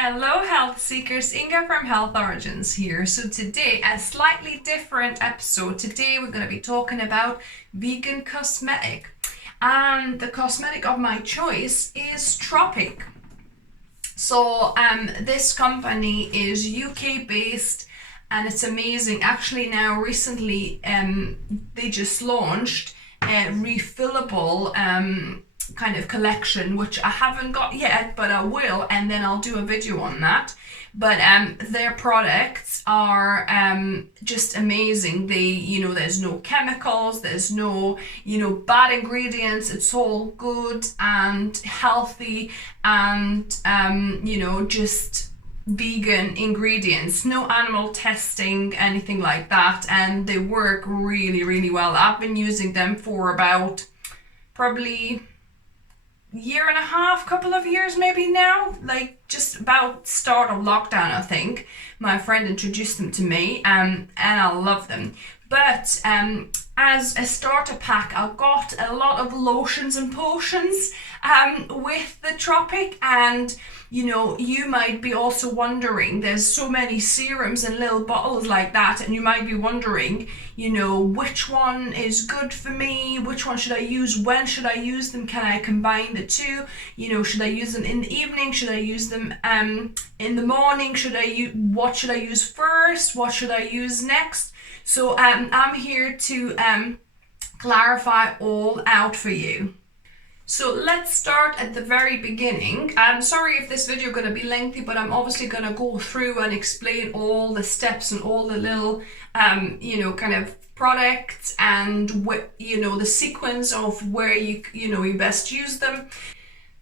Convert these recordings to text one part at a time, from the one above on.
Hello health seekers, Inga from Health Origins here. So today, a slightly different episode. Today we're going to be talking about vegan cosmetic. And the cosmetic of my choice is Tropic. So this company is UK based and it's amazing. Actually now recently they just launched a refillable kind of collection, which I haven't got yet, but I will, and then I'll do a video on that. But their products are just amazing. They, there's no chemicals, there's no, bad ingredients. It's all good and healthy and, just vegan ingredients, no animal testing, anything like that. And they work really, really well. I've been using them for about probably year and a half, couple of years maybe now, like just about start of lockdown. I think my friend introduced them to me and I love them. But as a starter pack, I got a lot of lotions and potions with the Tropic, and you might be also wondering, there's so many serums and little bottles like that, and you might be wondering, which one is good for me, which one should I use, when should I use them, can I combine the two, should I use them in the evening, should I use them in the morning, what should I use first, what should I use next? So I'm here to clarify all out for you. So let's start at the very beginning. I'm sorry if this video is going to be lengthy, but I'm obviously going to go through and explain all the steps and all the little, kind of products and the sequence of where you best use them.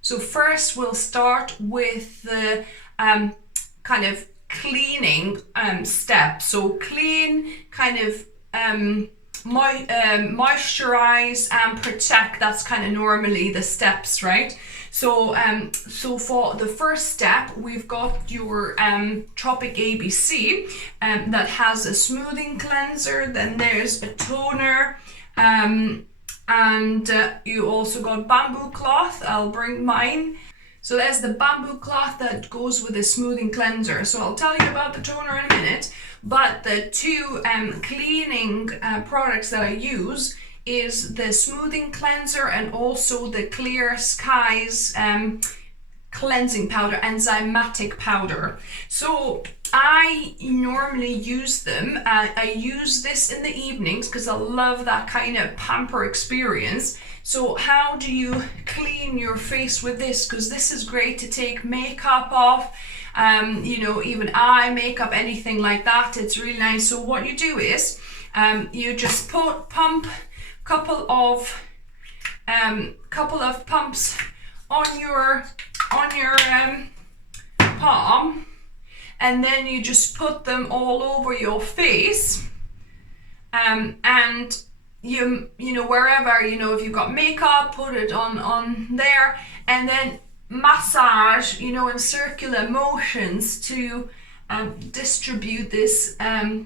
So first we'll start with the kind of cleaning step. So clean, kind of moisturize and protect. That's kind of normally the steps, right? So for the first step, we've got your Tropic ABC that has a smoothing cleanser. Then there's a toner, and you also got bamboo cloth. I'll bring mine. So there's the bamboo cloth that goes with the smoothing cleanser. So I'll tell you about the toner in a minute. But the two cleaning products that I use is the smoothing cleanser and also the Clear Skies cleansing powder, enzymatic powder. So I normally use them. I use this in the evenings because I love that kind of pamper experience. So how do you clean your face with this? Because this is great to take makeup off, even eye makeup, anything like that. It's really nice. So what you do is you just pump couple of pumps on your palm, and then you just put them all over your face, and wherever, if you've got makeup, put it on there, and then massage, in circular motions to distribute this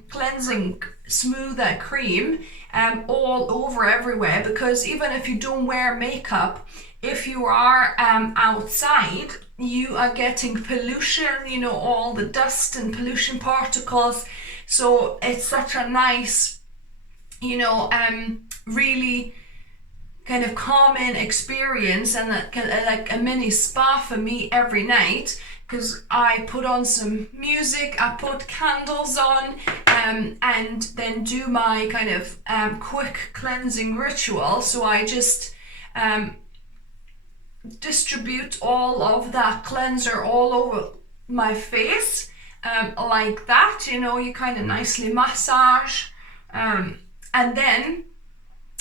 cleansing smoother cream all over everywhere. Because even if you don't wear makeup, if you are outside, you are getting pollution, all the dust and pollution particles. So it's such a nice, really kind of calming experience, and like a mini spa for me every night, because I put on some music, I put candles on, and then do my kind of quick cleansing ritual. So I just distribute all of that cleanser all over my face, like that, you kind of nicely massage, and then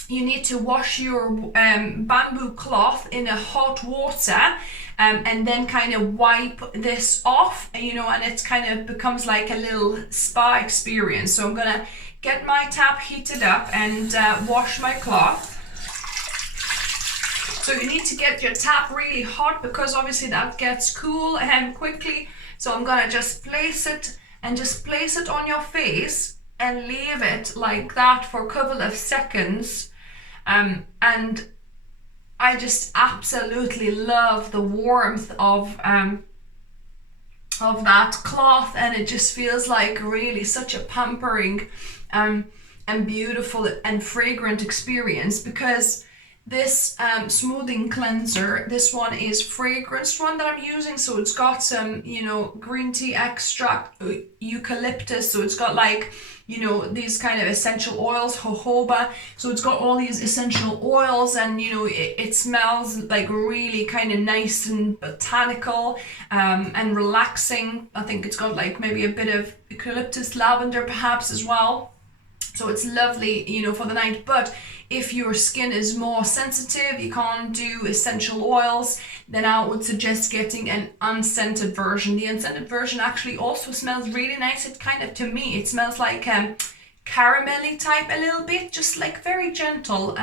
you need to wash your bamboo cloth in a hot water, and then kind of wipe this off, and it's kind of becomes like a little spa experience. So I'm gonna get my tap heated up and wash my cloth. So you need to get your tap really hot, because obviously that gets cool quickly. So I'm gonna just place it on your face and leave it like that for a couple of seconds. And I just absolutely love the warmth of that cloth, and it just feels like really such a pampering and beautiful and fragrant experience, because this smoothing cleanser, this one is fragranced one that I'm using, so it's got some, you know, green tea extract, eucalyptus, so it's got like, you know, these kind of essential oils, jojoba, so it's got all these essential oils, and you know, it smells like really kind of nice and botanical and relaxing. I think it's got like maybe a bit of eucalyptus, lavender perhaps as well. So it's lovely, you know, for the night. But if your skin is more sensitive, you can't do essential oils, then I would suggest getting an unscented version. The unscented version actually also smells really nice. It kind of, to me, it smells like caramelly type a little bit, just like very gentle,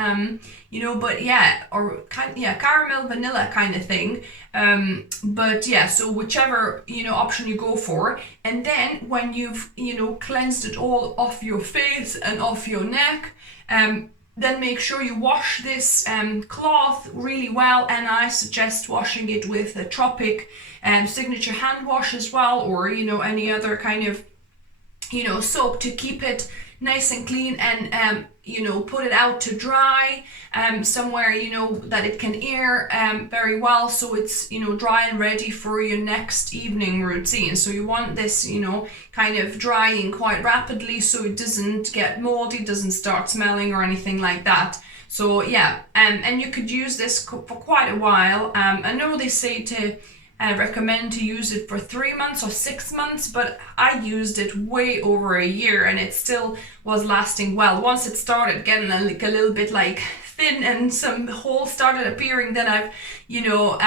you know, but yeah, or kind, yeah, caramel vanilla kind of thing. But yeah, so whichever, you know, option you go for, and then when you've, you know, cleansed it all off your face and off your neck, then make sure you wash this cloth really well, and I suggest washing it with a Tropic signature hand wash as well, or you know, any other kind of, you know, soap to keep it nice and clean, and you know, put it out to dry somewhere, you know, that it can air very well, so it's, you know, dry and ready for your next evening routine. So you want this, you know, kind of drying quite rapidly, so it doesn't get moldy, doesn't start smelling or anything like that. So yeah, and you could use this for quite a while. I know they say to recommend to use it for 3 months or 6 months, but I used it way over a year and it still was lasting well. Once it started getting a little bit like thin and some holes started appearing, then I've, you know,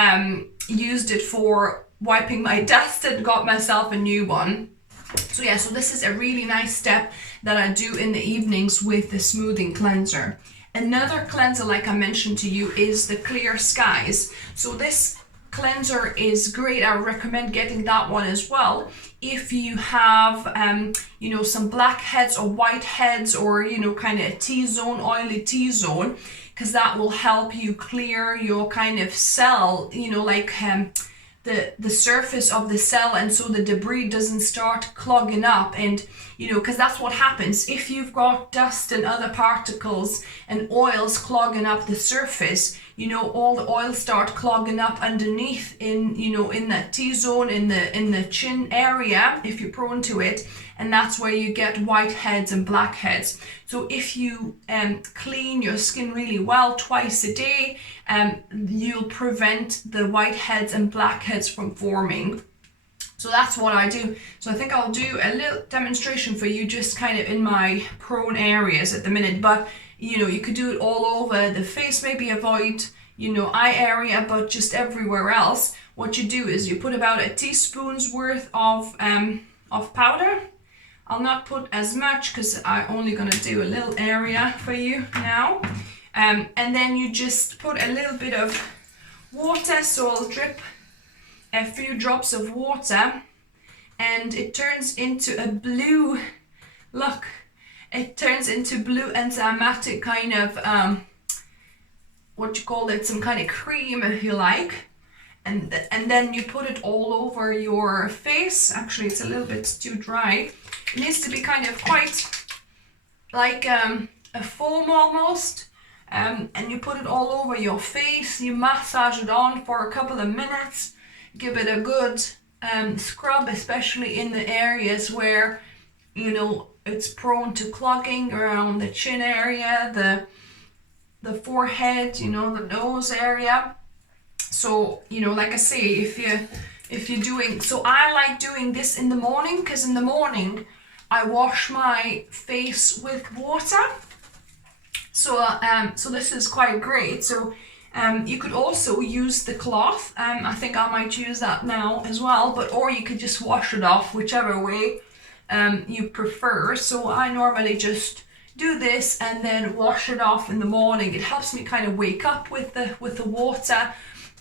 used it for wiping my dust and got myself a new one. So yeah, so this is a really nice step that I do in the evenings with the smoothing cleanser. Another cleanser, like I mentioned to you, is the Clear Skies. So this cleanser is great. I recommend getting that one as well if you have you know, some blackheads or whiteheads, or you know, kind of T-zone, oily T-zone, because that will help you clear your kind of cell, you know, like the surface of the cell, and so the debris doesn't start clogging up. And you know, because that's what happens if you've got dust and other particles and oils clogging up the surface. You know, all the oils start clogging up underneath in, you know, in that T-zone, in the chin area, if you're prone to it, and that's where you get whiteheads and blackheads. So if you clean your skin really well twice a day, you'll prevent the whiteheads and blackheads from forming. So that's what I do. So I think I'll do a little demonstration for you, just kind of in my prone areas at the minute, but you know, you could do it all over the face, maybe avoid, you know, eye area, but just everywhere else. What you do is you put about a teaspoon's worth of powder. I'll not put as much because I'm only gonna do a little area for you now. And then you just put a little bit of water, so I'll drip a few drops of water, and it turns into a blue, look, it turns into blue enzymatic kind of, what you call it, some kind of cream if you like. And then you put it all over your face. Actually, it's a little bit too dry. It needs to be kind of quite like a foam almost. And you put it all over your face. You massage it on for a couple of minutes. Give it a good scrub, especially in the areas where, you know, it's prone to clogging, around the chin area, the forehead, you know, the nose area. So, you know, like I say, if you're doing, so I like doing this in the morning, because in the morning I wash my face with water. So so this is quite great. So you could also use the cloth. I think I might use that now as well, but or you could just wash it off, whichever way you prefer. So I normally just do this and then wash it off in the morning. It helps me kind of wake up with the water,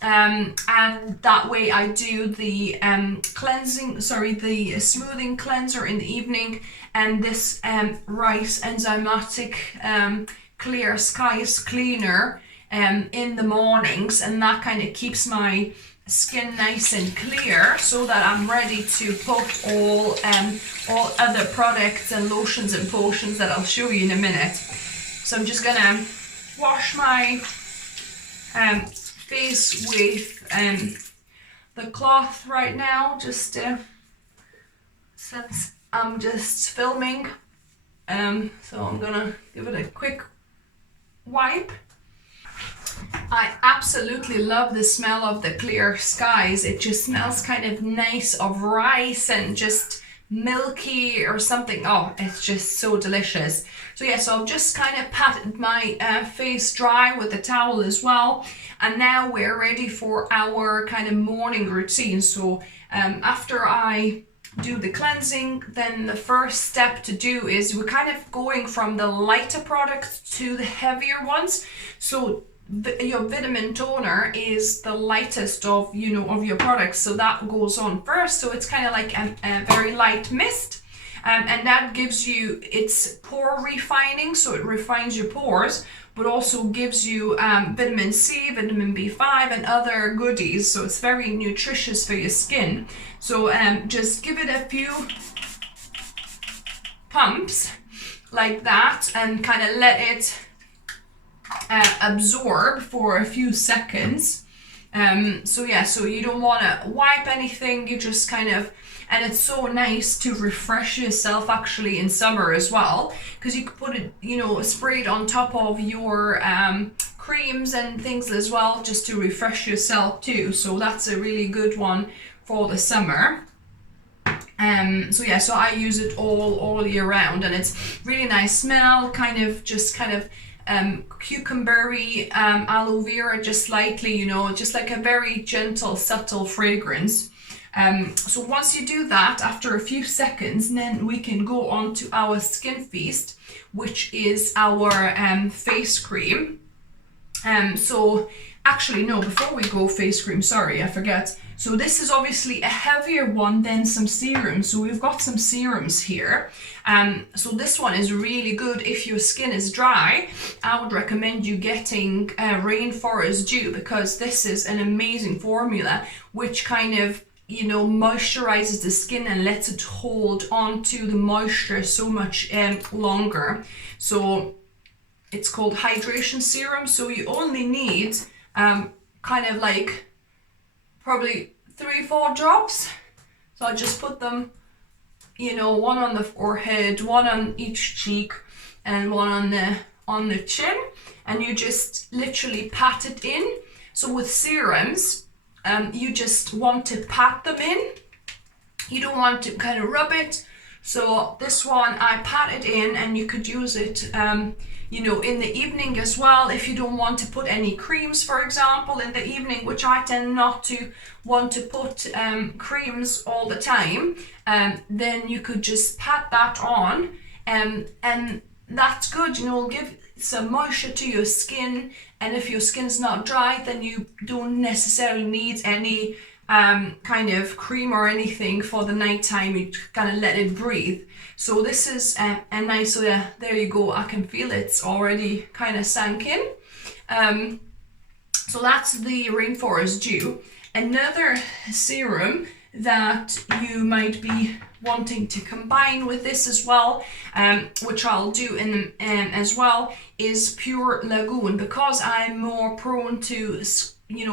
and that way I do the the smoothing cleanser in the evening, and this rice enzymatic Clear Skies cleaner in the mornings, and that kind of keeps my skin nice and clear so that I'm ready to put all other products and lotions and potions that I'll show you in a minute. So I'm just gonna wash my face with the cloth right now, just since I'm just filming. So I'm gonna give it a quick wipe. I absolutely love the smell of the clear skies. It just smells kind of nice of rice and just milky or something. Oh, it's just so delicious. So yeah, so I've just kind of patted my face dry with the towel as well. And now we're ready for our kind of morning routine. So after I do the cleansing, then the first step to do is we're kind of going from the lighter products to the heavier ones. So your vitamin toner is the lightest of your products, so that goes on first. So it's kind of like a very light mist, and that gives you, it's pore refining, so it refines your pores, but also gives you vitamin C, vitamin B5 and other goodies, so it's very nutritious for your skin. So just give it a few pumps like that and kind of let it absorb for a few seconds. So yeah, so you don't want to wipe anything, you just kind of, and it's so nice to refresh yourself actually in summer as well, because you could put it, spray it on top of your creams and things as well, just to refresh yourself too. So that's a really good one for the summer. So yeah, so I use it all year round, and it's really nice smell, kind of cucumbery, aloe vera, just slightly, just like a very gentle, subtle fragrance. So once you do that, after a few seconds, then we can go on to our skin feast, which is our face cream. So actually, no, before we go face cream, sorry, I forget. So this is obviously a heavier one than some serums. So we've got some serums here. So this one is really good if your skin is dry. I would recommend you getting Rainforest Dew, because this is an amazing formula which kind of moisturizes the skin and lets it hold on to the moisture so much longer. So it's called hydration serum. So you only need kind of like probably 3-4 drops. So I just put them, one on the forehead, one on each cheek, and one on the chin, and you just literally pat it in. So with serums, you just want to pat them in. You don't want to kind of rub it. So this one I pat it in, and you could use it in the evening as well, if you don't want to put any creams, for example, in the evening, which I tend not to want to put creams all the time. Then you could just pat that on, and that's good. It'll give some moisture to your skin, and if your skin's not dry, then you don't necessarily need any kind of cream or anything for the nighttime. You kind of let it breathe. So this is a nice, so yeah, there you go. I can feel it's already kind of sank in. So that's the Rainforest Dew. Another serum that you might be wanting to combine with this as well, which I'll do in as well, is Pure Lagoon, because I'm more prone to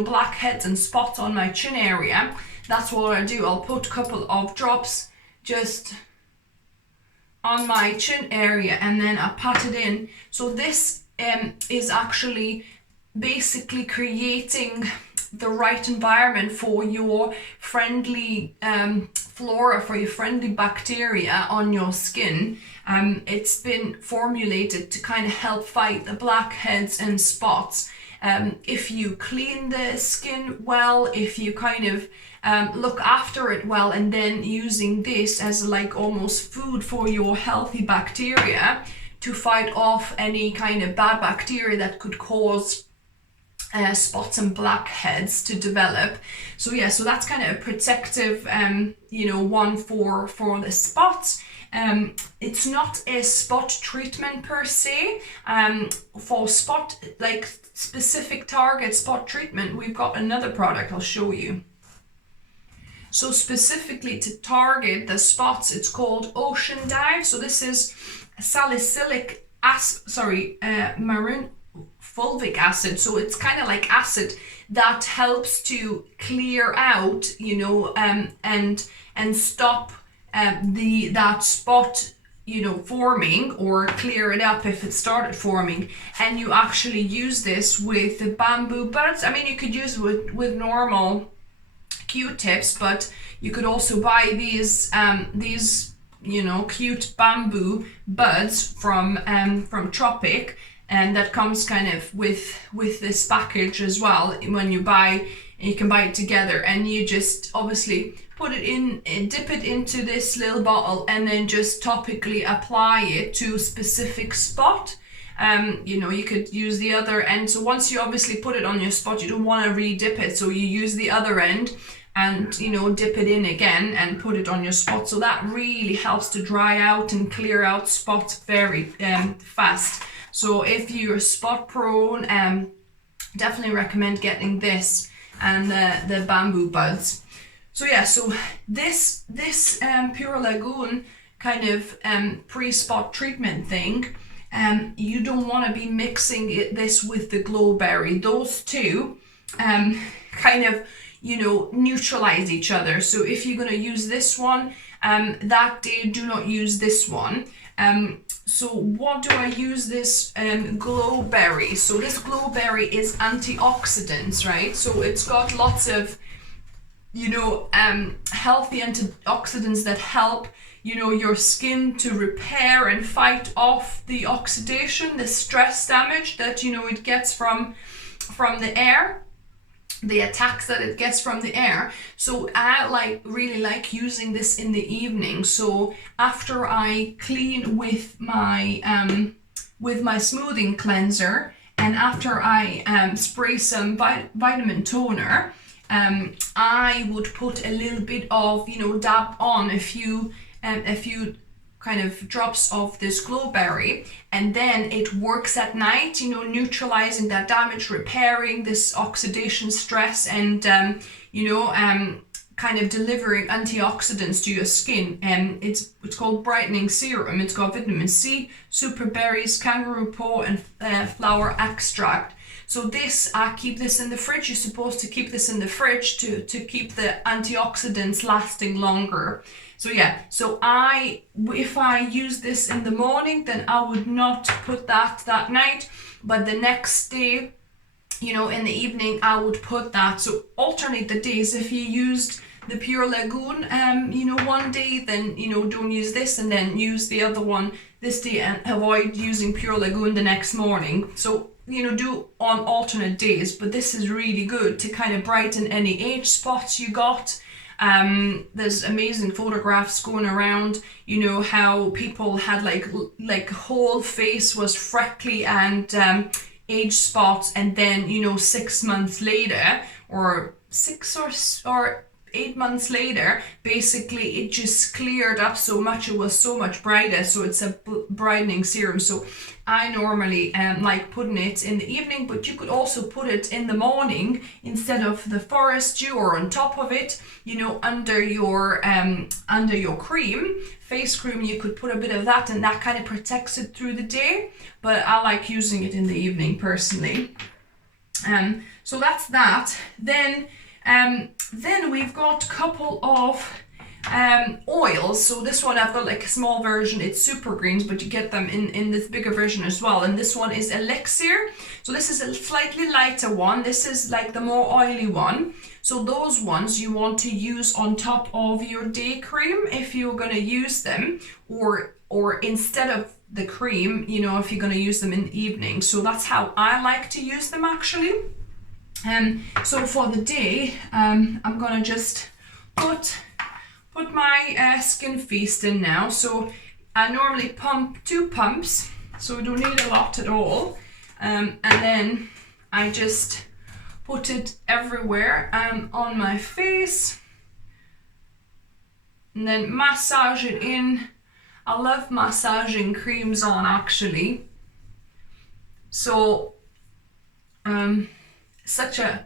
blackheads and spots on my chin area. That's what I do. I'll put a couple of drops just on my chin area, and then I pat it in. So this is actually basically creating the right environment for your friendly flora, for your friendly bacteria on your skin. It's been formulated to kind of help fight the blackheads and spots. If you clean the skin well, if you kind of look after it well, and then using this as like almost food for your healthy bacteria to fight off any kind of bad bacteria that could cause spots and blackheads to develop. So yeah, so that's kind of a protective you know, one for the spots. It's not a spot treatment per se. For spot, like specific target spot treatment, we've got another product I'll show you. So specifically to target the spots, it's called Ocean Dive. So this is salicylic acid, maroon fulvic acid. So it's kind of like acid that helps to clear out, you know, and stop that spot, you know, forming, or clear it up if it started forming. And you actually use this with the bamboo buds. I mean, you could use it with normal Q-tips, but you could also buy these you know, cute bamboo buds from Tropic, and that comes kind of with this package as well. When you buy, you can buy it together, and you just obviously put it in and dip it into this little bottle, and then just topically apply it to a specific spot. You know, you could use the other end. So once you obviously put it on your spot, you don't want to re-dip it, so you use the other end and, you know, dip it in again and put it on your spot. So that really helps to dry out and clear out spots very fast. So if you're spot prone, definitely recommend getting this and the bamboo buds. So yeah, so this Pure Lagoon kind of pre-spot treatment thing, you don't want to be mixing this with the Glowberry. Those two kind of, you know, neutralize each other. So if you're going to use this one that day, do not use this one. So what do I use this Glowberry? So this Glowberry is antioxidants, right? So it's got lots of, you know, healthy antioxidants that help, you know, your skin to repair and fight off the oxidation, the stress damage that, you know, it gets from the air, the attacks that it gets from the air. So I really like using this in the evening. So after I clean with my smoothing cleanser, and after I spray some vitamin toner, I would put a little bit of, you know, dab on a few kind of drops of this Glowberry, and then it works at night, you know, neutralizing that damage, repairing this oxidation stress, and you know, kind of delivering antioxidants to your skin. And it's called brightening serum. It's got vitamin C, super berries, kangaroo paw, and flower extract. So this, I keep this in the fridge. You're supposed to keep this in the fridge to keep the antioxidants lasting longer. So yeah, so if I use this in the morning, then I would not put that night, but the next day, you know, in the evening, I would put that. So alternate the days. If you used the Pure Lagoon, you know, one day, then, you know, don't use this, and then use the other one this day, and avoid using Pure Lagoon the next morning. So, you know, do on alternate days, but this is really good to kind of brighten any age spots you got. There's amazing photographs going around, you know, how people had like whole face was freckly and age spots, and then, you know, 6 months later, or 6 or 8 months later, basically it just cleared up so much, it was so much brighter. So it's a brightening serum. So I normally like putting it in the evening, but you could also put it in the morning instead of the forest dew, or on top of it, you know, under your cream, face cream. You could put a bit of that, and that kind of protects it through the day, but I like using it in the evening personally. So that's that. Then we've got a couple of oils. So this one, I've got like a small version, it's super greens, but you get them in this bigger version as well. And this one is Elixir. So this is a slightly lighter one. This is like the more oily one. So those ones you want to use on top of your day cream if you're going to use them, or instead of the cream, you know, if you're going to use them in the evening. So that's how I like to use them actually. So for the day, I'm gonna just put my Skin Feast in now. So I normally pump 2 pumps, so we don't need a lot at all. And then I just put it everywhere on my face, and then massage it in. I love massaging creams on, actually. So such a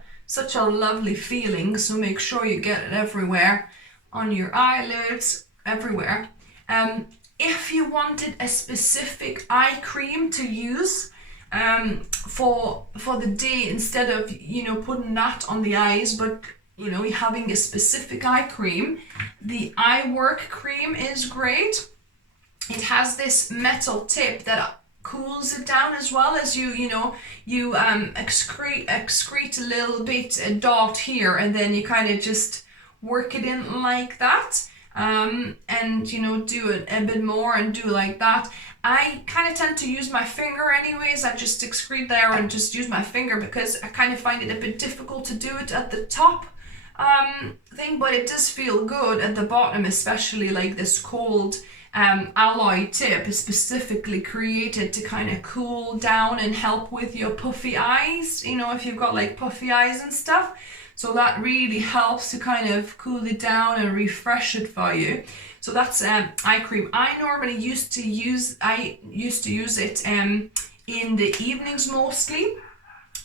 lovely feeling. So make sure you get it everywhere, on your eyelids, everywhere. If you wanted a specific eye cream to use for the day, instead of, you know, putting that on the eyes, but, you know, having a specific eye cream, the eye work cream is great. It has this metal tip that cools it down, as well as you excrete a little bit, a dot here, and then you kind of just work it in like that, and, you know, do it a bit more and do like that. I kind of tend to use my finger anyways. I just excrete there and just use my finger, because I kind of find it a bit difficult to do it at the top thing, but it does feel good at the bottom, especially like this cold alloy tip is specifically created to kind of cool down and help with your puffy eyes, you know, if you've got like puffy eyes and stuff. So that really helps to kind of cool it down and refresh it for you. So that's eye cream. I normally used to use it in the evenings mostly.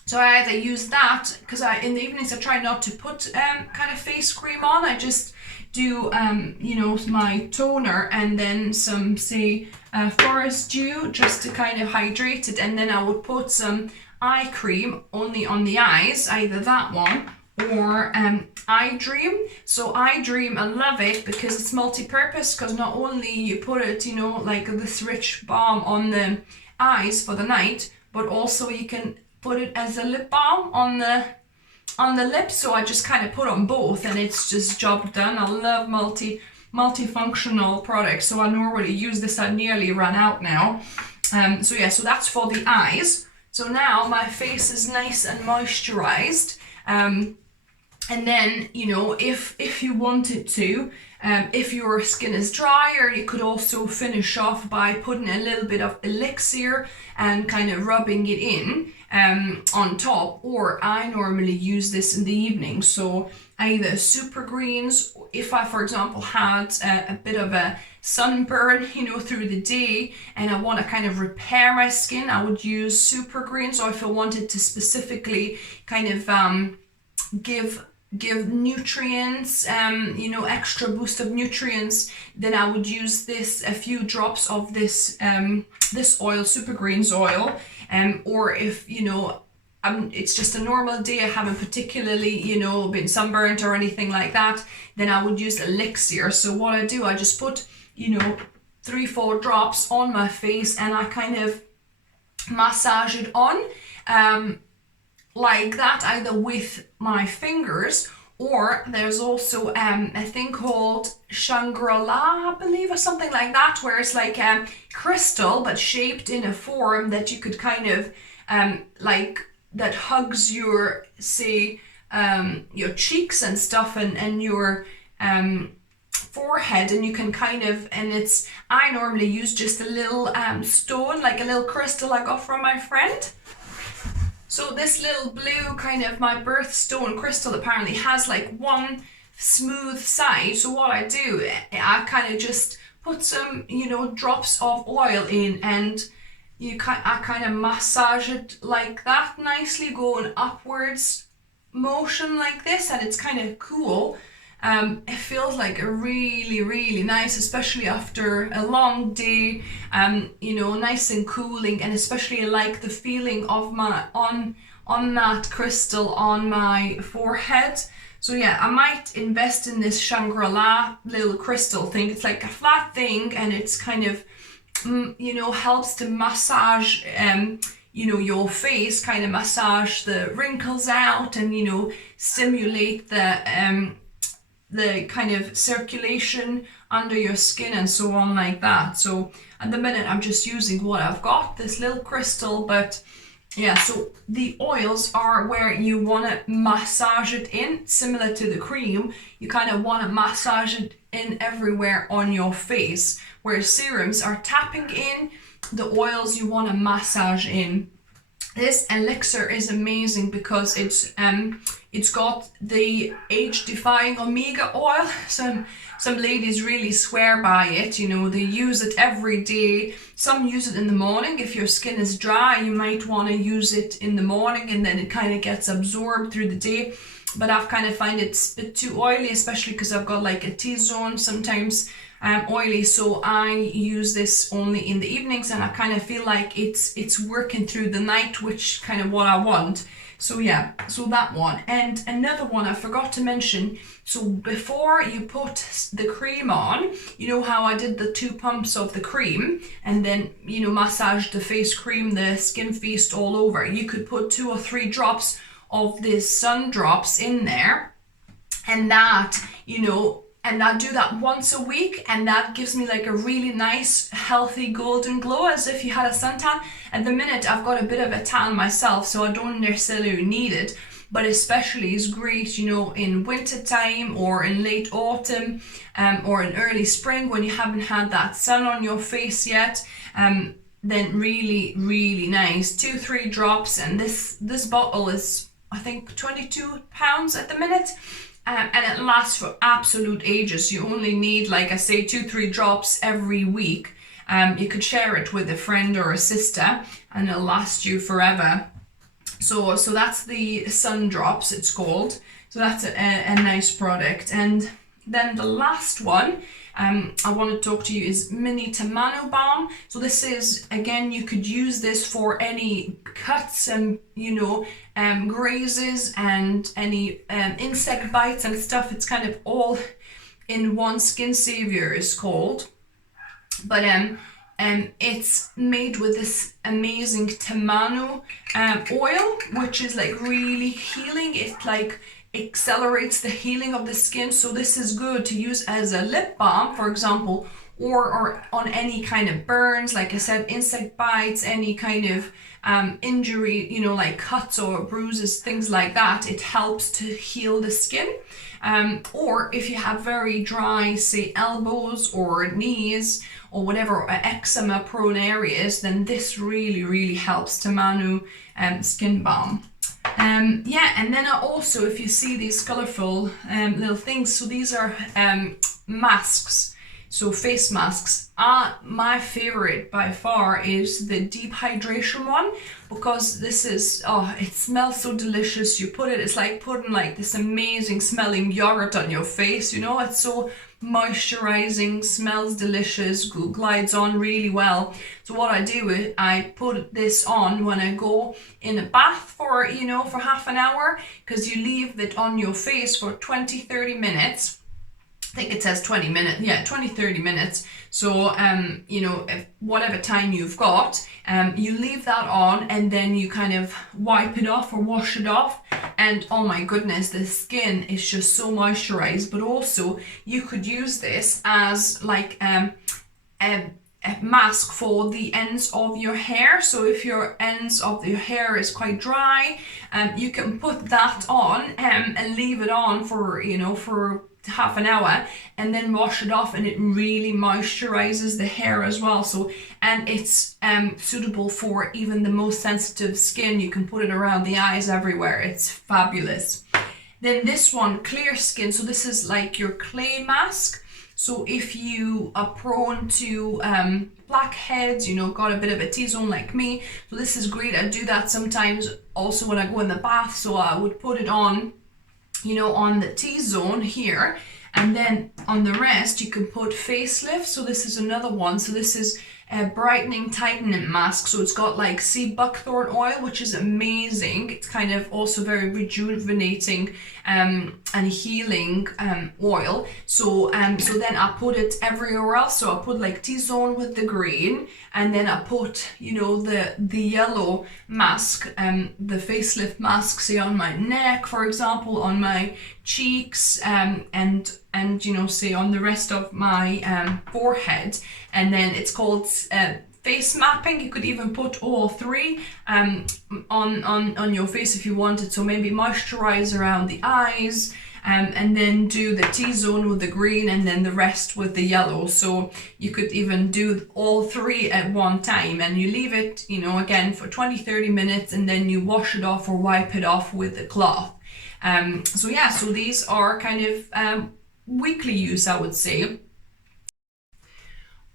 So I either use that, because in the evenings I try not to put kind of face cream on. I just do you know, my toner and then some, say, forest dew, just to kind of hydrate it, and then I would put some eye cream only on the eyes, either that one or Eye Dream. So Eye Dream, I love it because it's multi-purpose, because not only you put it, you know, like this rich balm on the eyes for the night, but also you can put it as a lip balm on the lips. So I just kind of put on both, and it's just job done. I love multifunctional products, so I normally use this. I nearly ran out now. So yeah, so that's for the eyes. So now my face is nice and moisturized. And then, you know, if you wanted to, if your skin is drier, you could also finish off by putting a little bit of Elixir and kind of rubbing it in on top. Or I normally use this in the evening. So either super greens, if I, for example, had a bit of a sunburn, you know, through the day, and I want to kind of repair my skin, I would use super greens. Or if I wanted to specifically kind of give nutrients, you know, extra boost of nutrients, then I would use this, a few drops of this this oil, super greens oil. Or if, you know, it's just a normal day, I haven't particularly, you know, been sunburnt or anything like that, then I would use Elixir. So what I do, I just put, you know, 3-4 drops on my face, and I kind of massage it on like that, either with my fingers, or there's also a thing called ShangriLa, I believe, or something like that, where it's like a crystal but shaped in a form that you could kind of like, that hugs your, say, your cheeks and stuff, and your forehead, and you can kind of, and it's, I normally use just a little stone, like a little crystal I got from my friend. So this little blue kind of, my birthstone crystal, apparently has like one smooth side. So what I do, I kind of just put some, you know, drops of oil in, and I kind of massage it like that, nicely going upwards motion like this, and it's kind of cool. It feels like a really, really nice, especially after a long day, you know, nice and cooling, and especially like the feeling of my, on that crystal on my forehead. So yeah, I might invest in this ShangriLa little crystal thing. It's like a flat thing, and it's kind of, you know, helps to massage, you know, your face, kind of massage the wrinkles out, and, you know, stimulate the kind of circulation under your skin and so on like that. So at the minute I'm just using what I've got, this little crystal. But yeah, so the oils are where you want to massage it in, similar to the cream. You kind of want to massage it in everywhere on your face, where serums are tapping in, the oils you want to massage in This Elixir is amazing because it's got the age-defying omega oil. Some ladies really swear by it, you know, they use it every day. Some use it in the morning. If your skin is dry, you might want to use it in the morning, and then it kind of gets absorbed through the day. But I've kind of find it a bit too oily, especially because I've got like a T-zone sometimes oily, so I use this only in the evenings, and I kind of feel like it's working through the night, which kind of what I want. So yeah, so that one. And another one I forgot to mention, so before you put the cream on, you know how I did the 2 pumps of the cream and then, you know, massage the face cream, the Skin Feast all over. You could put 2 or 3 drops of this sun drops in there, and that, you know, and I do that once a week, and that gives me like a really nice healthy golden glow, as if you had a suntan. At the minute I've got a bit of a tan myself, so I don't necessarily need it, but especially is great, you know, in winter time or in late autumn or in early spring when you haven't had that sun on your face yet. Then really nice. 2-3 drops, and this bottle is I think £22 at the minute. And it lasts for absolute ages. You only need, like I say, 2-3 drops every week. You could share it with a friend or a sister, and it'll last you forever. So that's the Sun Drops, it's called. So that's a nice product. And then the last one I want to talk to you is Mini Tomano Balm. So this is, again, you could use this for any cuts and, you know, grazes and any insect bites and stuff. It's kind of all in one. Skin Savior is called. But it's made with this amazing Tomano oil, which is like really healing. It like accelerates the healing of the skin, so this is good to use as a lip balm, for example, or on any kind of burns, like I said, insect bites, any kind of injury, you know, like cuts or bruises, things like that. It helps to heal the skin. Or if you have very dry, say, elbows or knees or whatever, eczema prone areas, then this really helps. Tomano Skin Balm. Yeah, and then I also, if you see these colorful little things, so these are masks, so face masks. My favorite by far is the deep hydration one, because this is, oh, it smells so delicious. You put it, it's like putting like this amazing smelling yogurt on your face, you know. It's so moisturizing, smells delicious, glides on really well. So what I do is I put this on when I go in a bath for, you know, for half an hour, because you leave it on your face for 20-30 minutes. I think it says 20 minutes, yeah, 20-30 minutes. So, you know, if whatever time you've got, you leave that on, and then you kind of wipe it off or wash it off. And oh my goodness, the skin is just so moisturized. But also you could use this as like a mask for the ends of your hair. So if your ends of your hair is quite dry, you can put that on and leave it on for, you know, for half an hour, and then wash it off, and it really moisturizes the hair as well. So, and it's suitable for even the most sensitive skin. You can put it around the eyes, everywhere. It's fabulous. Then this one, Clear Skin. So this is like your clay mask. So if you are prone to blackheads, you know, got a bit of a T-zone like me, so this is great. I do that sometimes also when I go in the bath. So I would put it on, you know, on the T-zone here, and then on the rest you can put facelift. So this is another one. So this is a brightening tightening mask. So it's got like sea buckthorn oil, which is amazing. It's kind of also very rejuvenating and healing oil. So so then I put it everywhere else. So I put like T-zone with the green, and then I put, you know, the yellow mask, the facelift mask, say on my neck, for example, on my cheeks, and you know, say on the rest of my forehead. And then it's called face mapping. You could even put all three on your face if you wanted. So maybe moisturize around the eyes, and then do the T-zone with the green and then the rest with the yellow. So you could even do all three at one time, and you leave it, you know, again for 20-30 minutes, and then you wash it off or wipe it off with a cloth. So yeah, so these are kind of weekly use, I would say.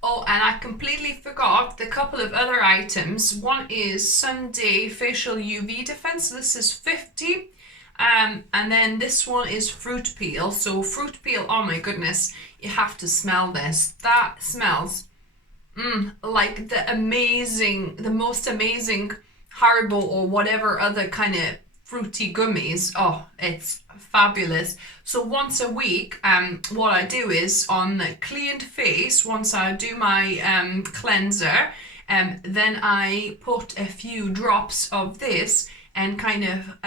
Oh, and I completely forgot a couple of other items. One is Sunday Facial UV Defense. This is 50. And then this one is fruit peel. So fruit peel, oh my goodness, you have to smell this. That smells like the most amazing Haribo or whatever other kind of fruity gummies. Oh, it's fabulous. So once a week, what I do is on the cleaned face, once I do my cleanser, then I put a few drops of this and kind of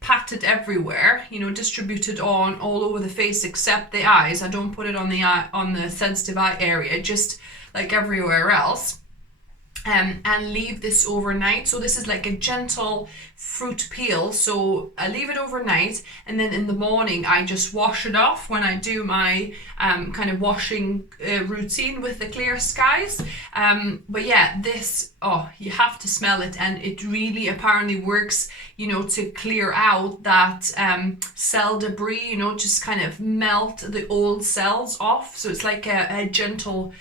pat it everywhere, you know, distribute it on all over the face except the eyes. I don't put it on the eye, on the sensitive eye area, just like everywhere else. And leave this overnight. So this is like a gentle fruit peel, so I leave it overnight, and then in the morning I just wash it off when I do my kind of washing routine with the Clear Skies. But yeah, this, oh, you have to smell it, and it really apparently works, you know, to clear out that cell debris, you know, just kind of melt the old cells off. So it's like a gentle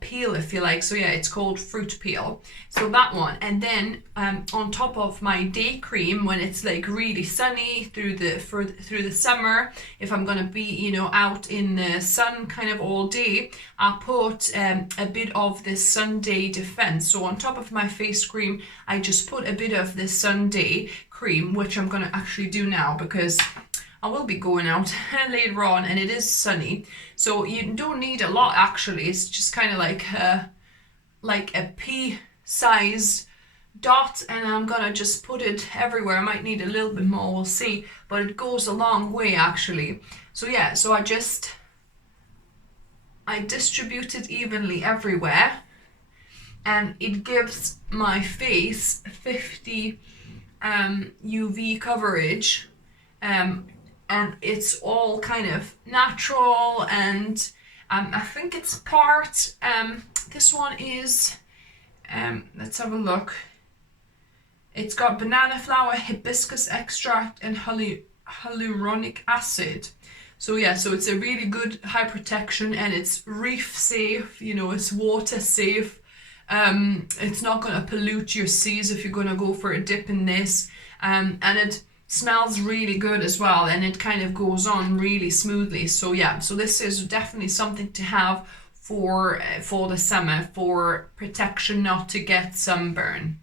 peel, if you like. So yeah, it's called fruit peel. So that one, and then on top of my day cream, when it's like really sunny through the summer, if I'm gonna be, you know, out in the sun kind of all day, I put a bit of this Sunday Defense. So on top of my face cream, I just put a bit of this Sunday cream, which I'm gonna actually do now because I will be going out later on and it is sunny. So you don't need a lot actually. It's just kind of like a pea-sized dot, and I'm gonna just put it everywhere. I might need a little bit more, we'll see, but it goes a long way actually. So yeah, so I distribute it evenly everywhere, and it gives my face 50 UV coverage. And it's all kind of natural, and I think it's part, this one is, let's have a look. It's got banana flower, hibiscus extract, and hyaluronic acid. So yeah, so it's a really good high protection, and it's reef safe, you know, it's water safe. It's not gonna pollute your seas if you're gonna go for a dip in this. And it smells really good as well, and it kind of goes on really smoothly. So yeah, so this is definitely something to have for the summer, for protection, not to get sunburn.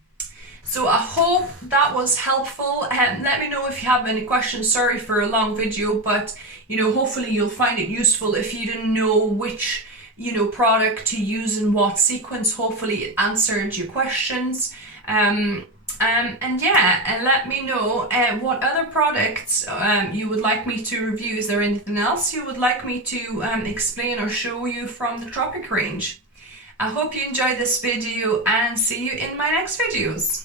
So I hope that was helpful, and let me know if you have any questions. Sorry for a long video, but you know, hopefully you'll find it useful. If you didn't know which, you know, product to use in what sequence, hopefully it answered your questions. And yeah, and let me know what other products you would like me to review. Is there anything else you would like me to explain or show you from the Tropic range? I hope you enjoyed this video, and see you in my next videos.